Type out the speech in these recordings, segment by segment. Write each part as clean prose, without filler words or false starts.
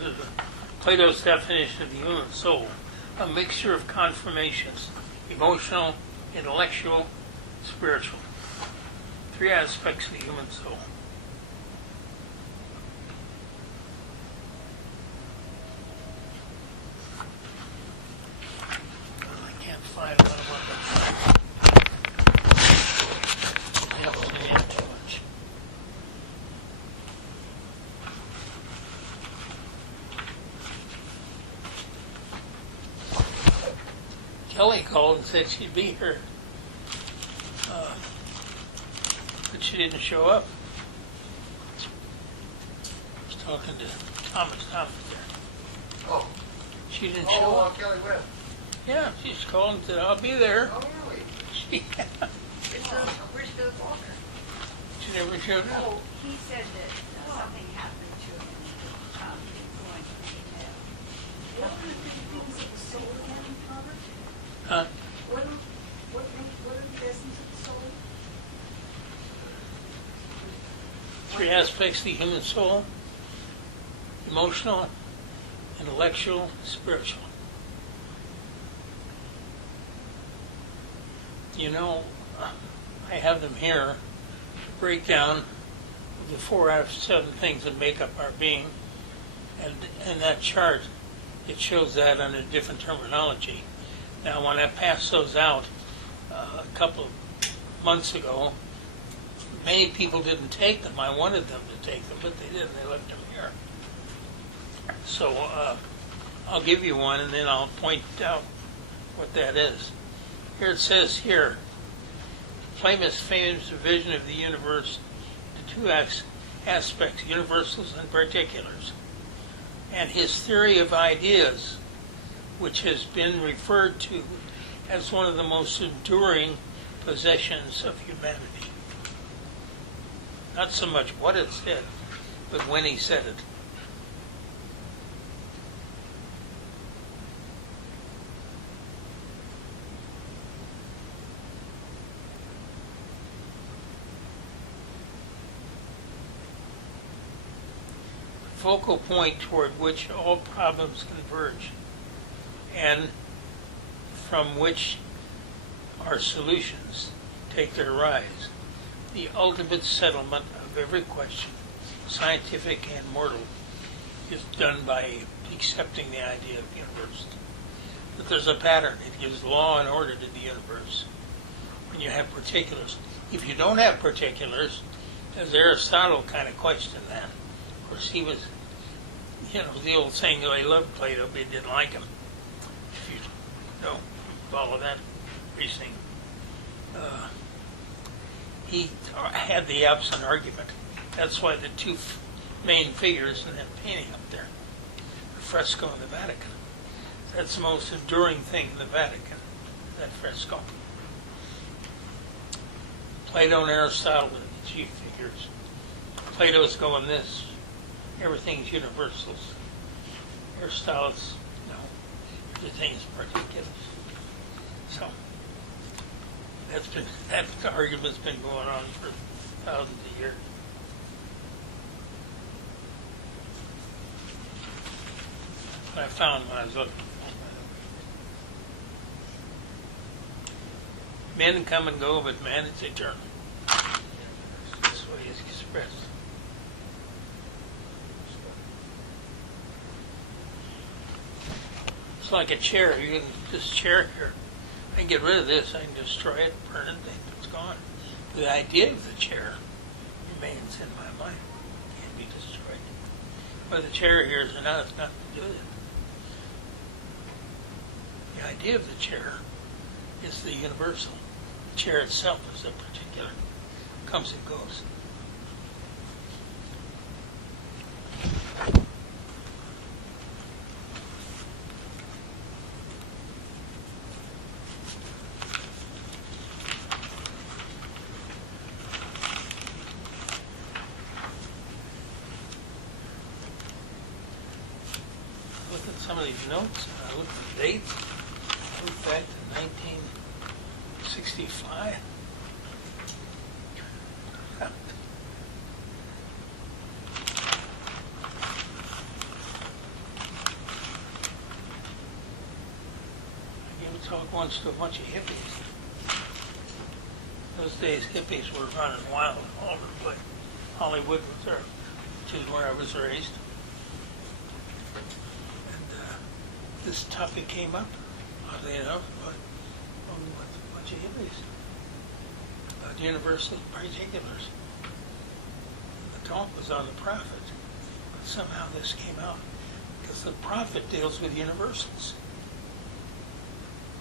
There's Plato's definition of the human soul, a mixture of conformations, emotional, intellectual, spiritual. Three aspects of the human soul. I can't find one of them. It helps me out too much. Kelly called and said she'd be here, but she didn't show up. I was talking to Thomas there. Oh. She didn't show up. Kelly Webb. Yeah, she's called and said, I'll be there. Oh, really? She, Where's Philip Walker? she never showed up. Oh, he said that something happened to him and going to detail. What are the things of the soul again, Robert? Huh? What are the essence of the soul? Three aspects of the human soul: emotional, intellectual, spiritual. You know, I have them here, breakdown of the 4 out of 7 things that make up our being, and that chart, it shows that under different terminology. Now, when I passed those out a couple of months ago, many people didn't take them. I wanted them to take them, but they didn't. They left them here. So I'll give you one, and then I'll point out what that is. Here it says here, Plato's famous division of the universe into 2 aspects, universals and particulars, and his theory of ideas, which has been referred to as one of the most enduring possessions of humanity. Not so much what it said, but when he said it. Focal point toward which all problems converge, and from which our solutions take their rise. The ultimate settlement of every question, scientific and mortal, is done by accepting the idea of the universe. That there's a pattern. It gives law and order to the universe. When you have particulars. If you don't have particulars, as Aristotle kind of questioned that. Of course, he was, the old saying, they loved Plato, but they didn't like him. If you don't follow that reasoning. He had the absent argument. That's why the 2 main figures in that painting up there, the fresco in the Vatican. That's the most enduring thing in the Vatican, that fresco. Plato and Aristotle are the chief figures. Plato's going this. Everything's universals. Aristotle's, everything's particulars. So, that argument's been going on for thousands of years. What I found when I was looking. Men come and go, but man is eternal. That's the way it's expressed. It's like a chair. This chair here, I can get rid of this. I can destroy it, burn it, it's gone. The idea of the chair remains in my mind. It can't be destroyed. Whether the chair here is or not, it's nothing to do with it. The idea of the chair is the universal. The chair itself is a particular. Comes and goes. Look at some of these notes. I look at the dates. I look back to 1965. once to a bunch of hippies. Those days, hippies were running wild all over the place. Hollywood was there, which is where I was raised. And this topic came up, oddly enough, but a bunch of hippies, about universal particulars. The talk was on the prophet, but somehow this came out because the prophet deals with universals.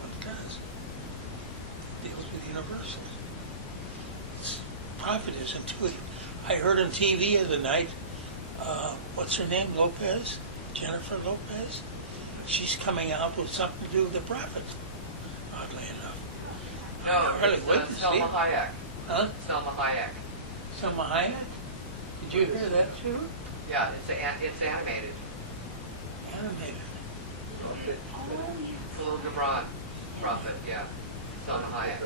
What it does, it deals with universals. Prophet is intuitive. I heard on TV the other night, what's her name, Lopez? Jennifer Lopez? She's coming out with something to do with the prophet, oddly enough. No, Really, it's wait to see. Selma Hayek. Huh? Selma Hayek. Selma Hayek? Did you hear that too? Yeah, it's animated. Animated. Little Gibran prophet, yeah. Selma Hayek.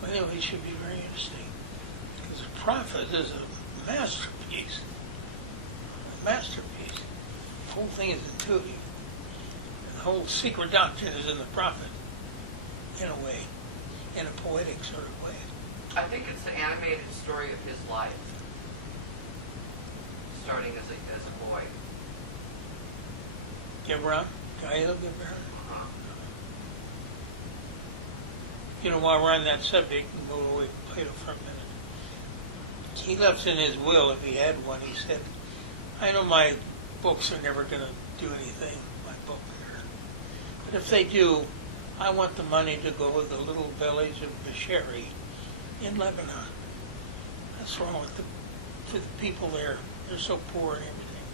Well, anyway, it should be very interesting. Because the prophet is a masterpiece. A masterpiece. The whole thing is intuitive. And the whole secret doctrine is in the prophet, in a way, in a poetic sort of way. I think it's the animated story of his life, starting as a boy. Gibran? Gael Gibran? Uh-huh. You know, while we're on that subject, we'll go away from Plato for a minute. He left in his will, if he had one, he said, I know my books are never going to do anything, my book here. But if they do, I want the money to go to the little village of Basheri in Lebanon. That's wrong with the people there. They're so poor and everything.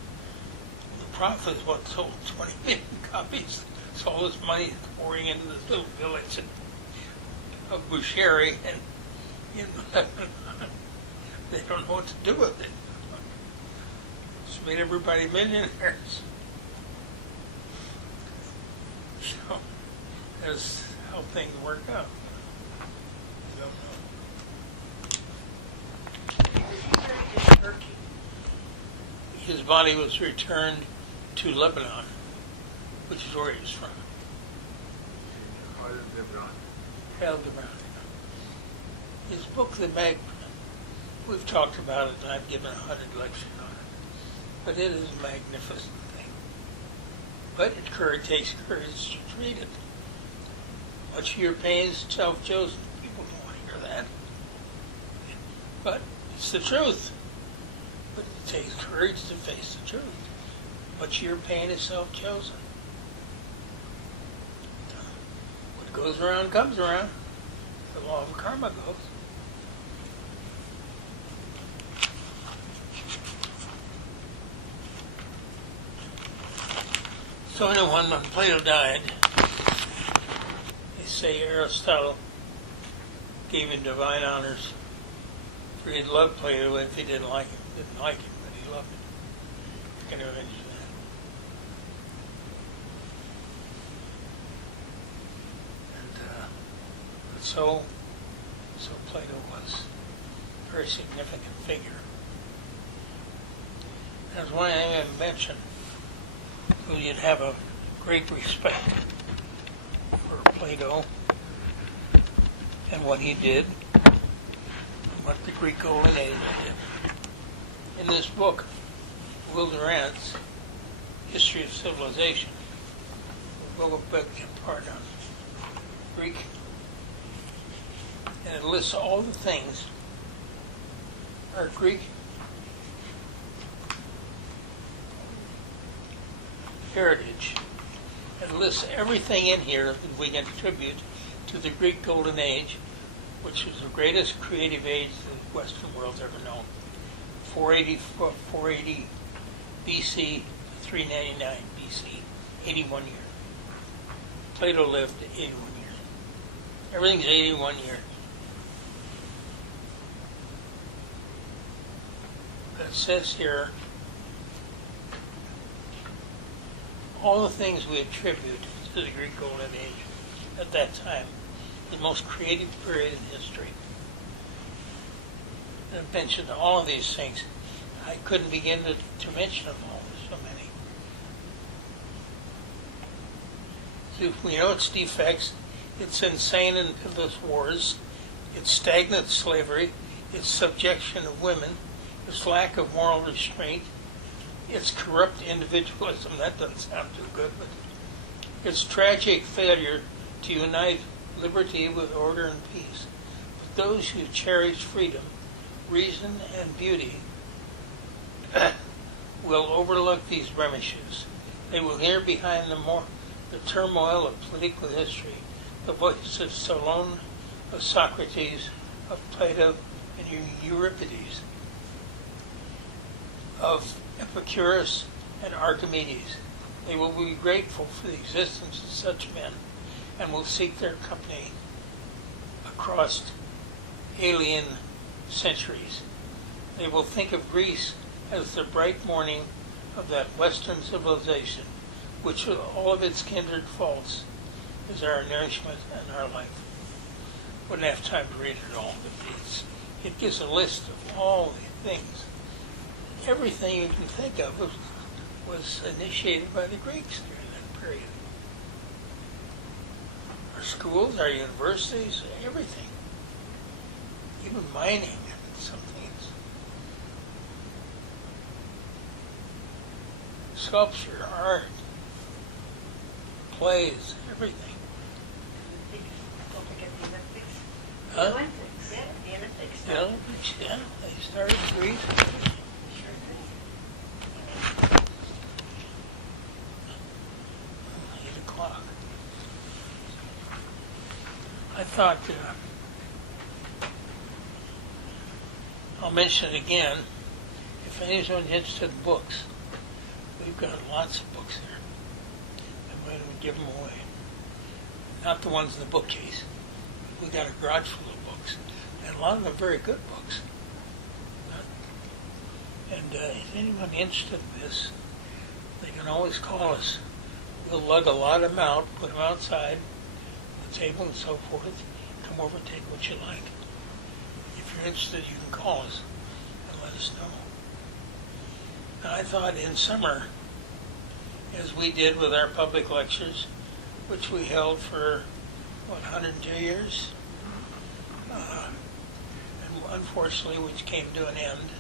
The prophet is what sold 20 million copies. So all this money is pouring into this little village of Bushari, and they don't know what to do with it. It's made everybody millionaires. So that's how things work out. I don't know. Is he buried in Turkey? His body was returned to Lebanon, which is where he was from. Held around. His book, The Mag, we've talked about it, and I've given 100 lectures on it. But it is a magnificent thing. But it takes courage to read it. Much of your pain is self-chosen. People don't want to hear that. But it's the truth. But it takes courage to face the truth. Much of your pain is self-chosen. What goes around comes around. The law of karma goes. So anyway, when Plato died, they say Aristotle gave him divine honors for he'd loved Plato if he didn't like him. Didn't like him, but he loved him. Can you imagine that? And so Plato was a very significant figure. There's one thing I mentioned, who you'd have a great respect for Plato and what he did, and what the Greek Golden Age did. In this book, Will Durant's History of Civilization, we'll go back part on Greek, and it lists all the things our Greek heritage. It lists everything in here that we can attribute to the Greek Golden Age, which was the greatest creative age the Western world's ever known. 480 BC, 399 BC, 81 years. Plato lived 81 years. Everything's 81 years. But it says here, all the things we attribute to the Greek Golden Age at that time, the most creative period in history. And I've mentioned all of these things. I couldn't begin to mention them all. There's so many. We know its defects, its insane and pitiless wars, its stagnant slavery, its subjection of women, its lack of moral restraint, its corrupt individualism, that doesn't sound too good, but its tragic failure to unite liberty with order and peace. But those who cherish freedom, reason, and beauty will overlook these blemishes. They will hear behind the turmoil of political history the voice of Solon, of Socrates, of Plato, and Euripides, of Epicurus and Archimedes. They will be grateful for the existence of such men and will seek their company across alien centuries. They will think of Greece as the bright morning of that Western civilization, which with all of its kindred faults is our nourishment and our life. Wouldn't have time to read it all, but it gives a list of all the things. Everything you can think of was initiated by the Greeks during that period. Our schools, our universities, everything. Even mining and some things. Sculpture, art, plays, everything. Don't forget the Olympics. Huh? Olympics. Yeah, the Olympics. The Olympics, yeah, they started in Greece. Sure did. 8 o'clock. I thought, I'll mention it again, if anyone's interested in books, we've got lots of books here. I'm going to give them away. Not the ones in the bookcase. We got a garage full of books, and a lot of them very good books. And if anyone interested in this, they can always call us. We'll lug a lot of them out, put them outside, the table and so forth. Come over, take what you like. If you're interested, you can call us and let us know. And I thought in summer, as we did with our public lectures, which we held for, 102 years? And unfortunately, which came to an end.